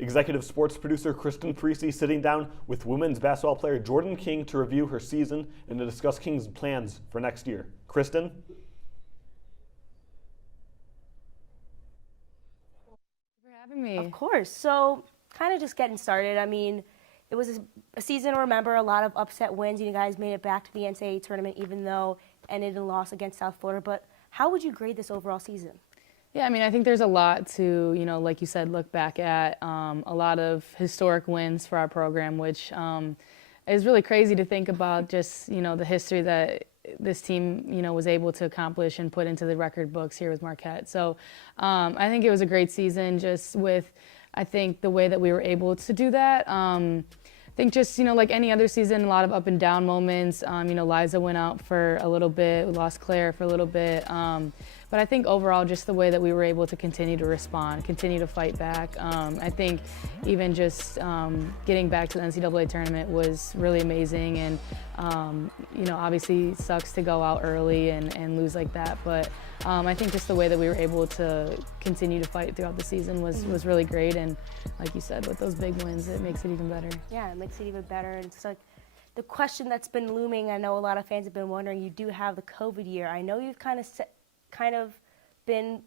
Executive Sports Producer Kristin Parisi sitting down with women's basketball player Jordan King to review her season and to discuss King's plans for next year. Kristin? For having me. Of course. So, kind of just getting started. I mean, it was a season to remember, a lot of upset wins. You guys made it back to the NCAA tournament, even though it ended in a loss against South Florida. But how would you grade this overall season? Yeah, I mean, I think there's a lot to, like you said, look back at. A lot of historic wins for our program, which is really crazy to think about just, the history that this team, was able to accomplish and put into the record books here with Marquette. So I think it was a great season just with, I think, the way that we were able to do that. I think just, like any other season, a lot of up and down moments. Liza went out for a little bit, we lost Claire for a little bit. But I think overall, just the way that we were able to continue to respond, continue to fight back. I think even just getting back to the NCAA tournament was really amazing. And, obviously sucks to go out early and lose like that. But I think just the way that we were able to continue to fight throughout the season was really great. And like you said, with those big wins, it makes it even better. Yeah, it makes it even better. And it's like the question that's been looming, I know a lot of fans have been wondering, you do have the COVID year. I know you've kind of been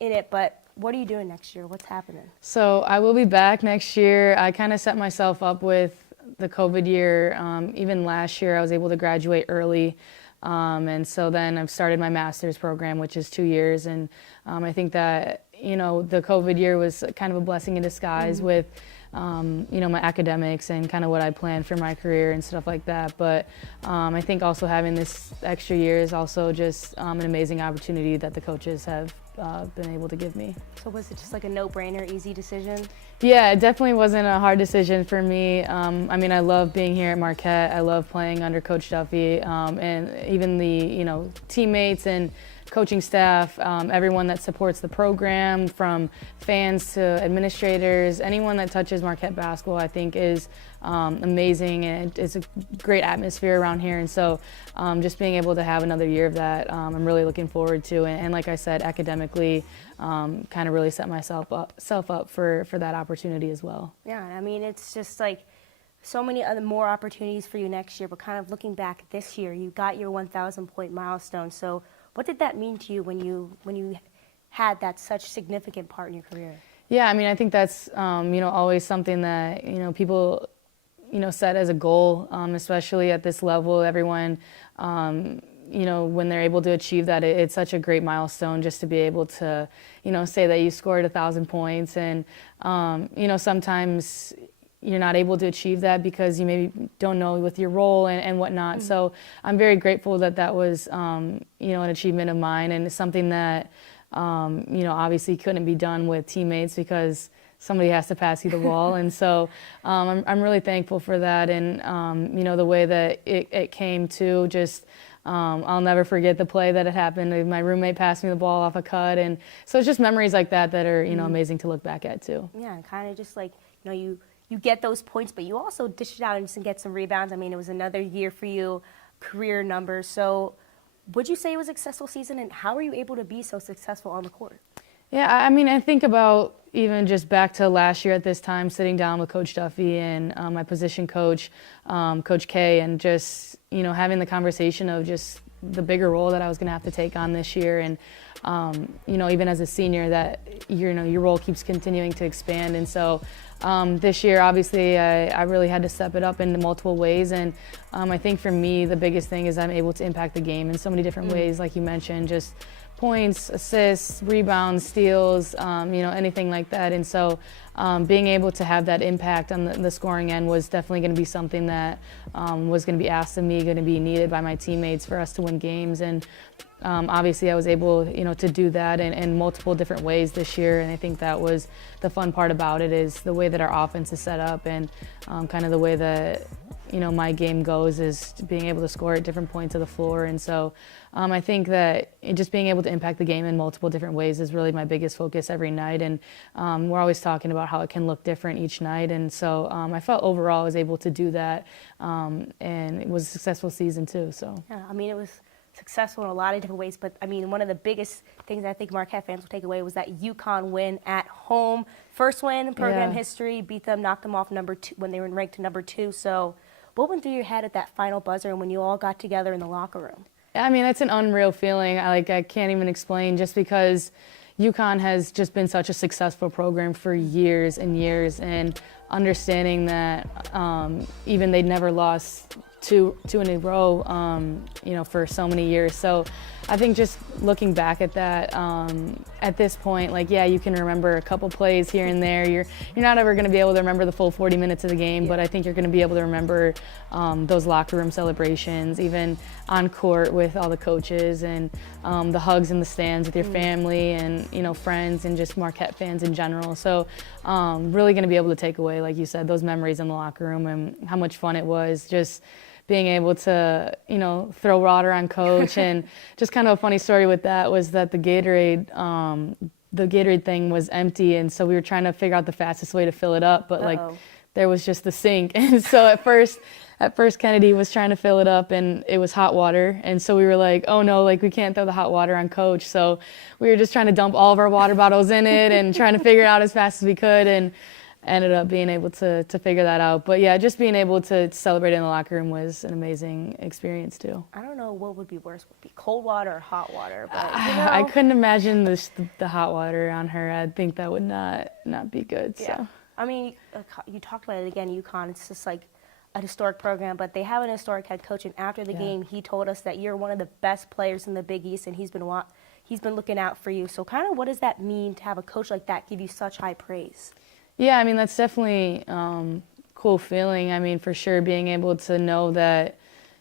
in it, but what are you doing next year? What's happening? So I will be back next year. I kind of set myself up with the COVID year. Even last year, I was able to graduate early. And so then I've started my master's program, which is 2 years. And I think that, the COVID year was kind of a blessing in disguise with, my academics and kind of what I planned for my career and stuff like that. But I think also having this extra year is also just an amazing opportunity that the coaches have been able to give me. So was it just like a no-brainer, easy decision? Yeah, it definitely wasn't a hard decision for me. I mean, I love being here at Marquette. I love playing under Coach Duffy, and even the teammates and coaching staff, everyone that supports the program, from fans to administrators, anyone that touches Marquette basketball, I think is amazing, and it's a great atmosphere around here. And so just being able to have another year of that, I'm really looking forward to. And like I said, academically, kind of really set myself up for that opportunity as well. Yeah, I mean, it's just like so many other more opportunities for you next year, but kind of looking back this year, you got your 1,000 point milestone. So what did that mean to you when you had that such significant part in your career? Yeah, I mean, I think that's always something that people set as a goal, especially at this level. Everyone, when they're able to achieve that, it's such a great milestone just to be able to say that you scored 1,000 points. And sometimes you're not able to achieve that because you maybe don't know with your role and whatnot. Mm-hmm. So I'm very grateful that that was, an achievement of mine, and it's something that, obviously couldn't be done with teammates because somebody has to pass you the ball. And so I'm really thankful for that. And, the way that it came to just, I'll never forget the play that had happened. My roommate passed me the ball off a cut. And so it's just memories like that that are, amazing to look back at too. Yeah, and kind of just like, you get those points, but you also dish it out and get some rebounds. I mean, it was another year for you, career numbers. So would you say it was a successful season, and how were you able to be so successful on the court? Yeah, I mean, I think about even just back to last year at this time, sitting down with Coach Duffy and my position coach, Coach K, and just, having the conversation of just the bigger role that I was going to have to take on this year. And, even as a senior, that, your role keeps continuing to expand. And so this year, obviously, I really had to step it up in multiple ways. And I think for me, the biggest thing is I'm able to impact the game in so many different ways, like you mentioned, just points, assists, rebounds, steals, anything like that. And so being able to have that impact on the scoring end was definitely going to be something that was going to be asked of me, going to be needed by my teammates for us to win games. And obviously I was able, to do that in multiple different ways this year. And I think that was the fun part about it, is the way that our offense is set up, and kind of the way that, my game goes is being able to score at different points of the floor. And so I think that just being able to impact the game in multiple different ways is really my biggest focus every night. And we're always talking about how it can look different each night. And so I felt overall I was able to do that. And it was a successful season too. So yeah, I mean, it was successful in a lot of different ways, but I mean, one of the biggest things I think Marquette fans will take away was that UConn win at home. First win in program history, beat them, knocked them off number 2 when they were ranked to number 2. So what went through your head at that final buzzer and when you all got together in the locker room? I mean, that's an unreal feeling. I can't even explain, just because UConn has just been such a successful program for years and years, and understanding that even they'd never lost two in a row, for so many years. So I think just looking back at that, at this point, you can remember a couple plays here and there. You're not ever going to be able to remember the full 40 minutes of the game, but I think you're going to be able to remember those locker room celebrations, even on court with all the coaches, and the hugs in the stands with your family and, friends and just Marquette fans in general. So really going to be able to take away, like you said, those memories in the locker room and how much fun it was, just being able to, throw water on coach. And just kind of a funny story with that was that the Gatorade thing was empty, and so we were trying to figure out the fastest way to fill it up, but there was just the sink. And so at first Kennedy was trying to fill it up, and it was hot water, and so we were like, oh no, we can't throw the hot water on coach. So we were just trying to dump all of our water bottles in it and trying to figure it out as fast as we could, and ended up being able to figure that out. But yeah, just being able to celebrate in the locker room was an amazing experience too. I don't know what would be worse, would be cold water or hot water, but I couldn't imagine the hot water on her. I think that would not be good. Yeah. So I mean, you talked about it again, UConn. It's just like a historic program, but they have an historic head coach, and after the game he told us that you're one of the best players in the Big East, and he's been looking out for you. So kind of what does that mean to have a coach like that give you such high praise? Yeah, I mean, that's definitely cool feeling. I mean, for sure, being able to know that,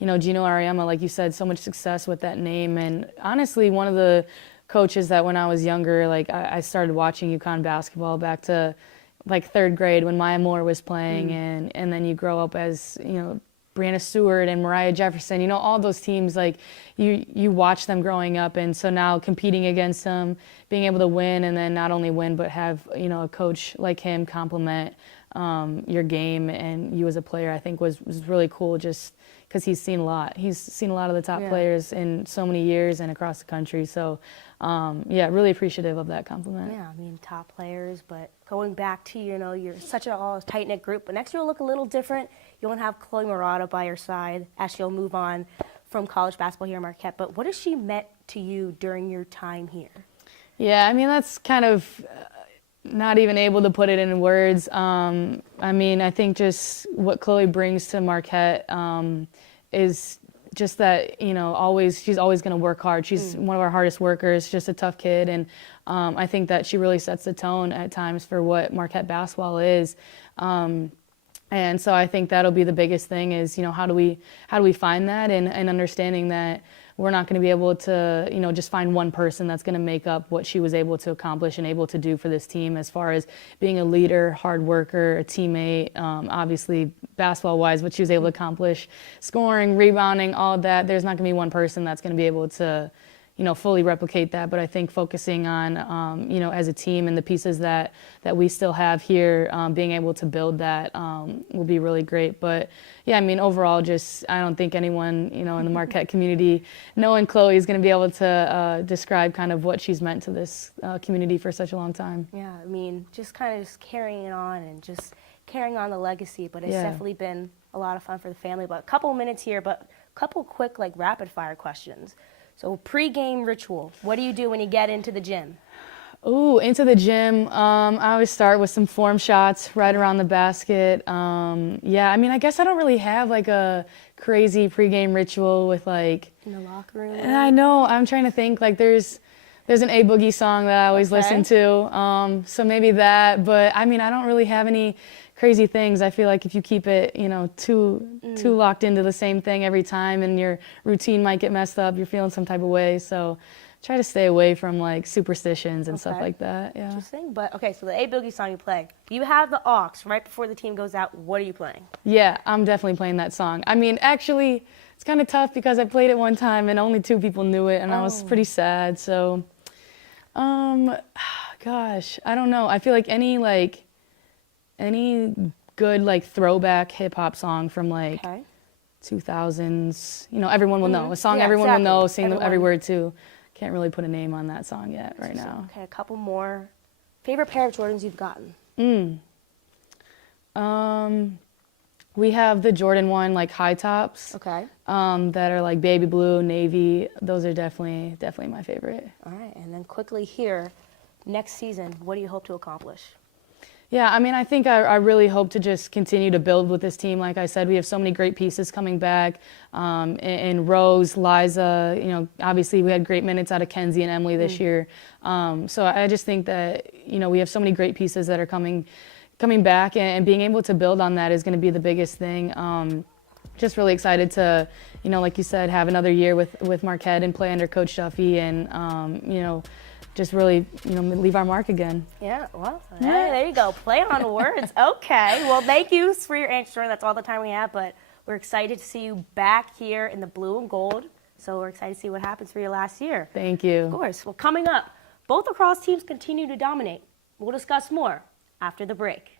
Gino Auriemma, like you said, so much success with that name. And honestly, one of the coaches that when I was younger, I started watching UConn basketball back to third grade when Maya Moore was playing, and then you grow up as, Brianna Stewart and Mariah Jefferson, all those teams, you watch them growing up, and so now competing against them, being able to win, and then not only win but have, a coach like him complement your game and you as a player, I think was really cool, just because he's seen a lot. He's seen a lot of the top players in so many years and across the country. So really appreciative of that compliment. Yeah, I mean, top players, but going back to, you're such an all tight-knit group, but next year will look a little different. You won't have Chloe Murata by your side as she'll move on from college basketball here in Marquette, but what has she meant to you during your time here? Yeah, I mean, that's kind of not even able to put it in words. I mean, I think just what Chloe brings to Marquette is just that, she's always going to work hard. She's one of our hardest workers, just a tough kid. And I think that she really sets the tone at times for what Marquette basketball is. And so I think that'll be the biggest thing is, how do we find that, and understanding that we're not going to be able to, just find one person that's going to make up what she was able to accomplish and able to do for this team as far as being a leader, hard worker, a teammate, obviously basketball-wise, what she was able to accomplish, scoring, rebounding, all of that. There's not going to be one person that's going to be able to, fully replicate that. But I think focusing on, as a team and the pieces that we still have here, being able to build that will be really great. But yeah, I mean, overall, just I don't think anyone, in the Marquette community, knowing Chloe, is going to be able to describe kind of what she's meant to this community for such a long time. Yeah, I mean, just kind of just carrying it on and just carrying on the legacy. But it's definitely been a lot of fun for the family. But a couple minutes here, but a couple quick rapid-fire questions. So pre-game ritual, what do you do when you get into the gym? Ooh, into the gym, I always start with some form shots right around the basket. I mean, I guess I don't really have a crazy pre-game ritual with in the locker room? And I know, I'm trying to think, there's an A Boogie song that I always listen to, so maybe that, but I mean, I don't really have any crazy things. I feel like if you keep it, too locked into the same thing every time, and your routine might get messed up, you're feeling some type of way. So try to stay away from superstitions and stuff like that. Yeah. Interesting. But okay, so the A Boogie song you play, you have the aux right before the team goes out. What are you playing? Yeah, I'm definitely playing that song. I mean, actually, it's kind of tough because I played it one time and only 2 people knew it, and I was pretty sad. So, gosh, I don't know. I feel like any good throwback hip hop song from 2000s. You know, everyone will know. A song Yeah, everyone will know, sing Everyone. every word to. Can't really put a name on that song yet right now. Okay, a couple more. Favorite pair of Jordans you've gotten? We have the Jordan 1 like high tops. Okay. That are like baby blue, navy. Those are definitely my favorite. All right, and then quickly here, next season, what do you hope to accomplish? Yeah, I mean, I think I really hope to just continue to build with this team. Like I said, we have so many great pieces coming back. And Rose, Liza, you know, obviously we had great minutes out of Kenzie and Emily this year. So I just think that, you know, we have so many great pieces that are coming back, and being able to build on that is going to be the biggest thing. Just really excited to, you know, like you said, have another year with Marquette and play under Coach Duffy, and you know, just really, you know, leave our mark again. Yeah, well, hey, there you go. Play on words. Okay. Well, thank you for your answer. That's all the time we have, but we're excited to see you back here in the blue and gold. So we're excited to see what happens for your last year. Thank you. Of course. Well, coming up, both lacrosse teams continue to dominate. We'll discuss more after the break.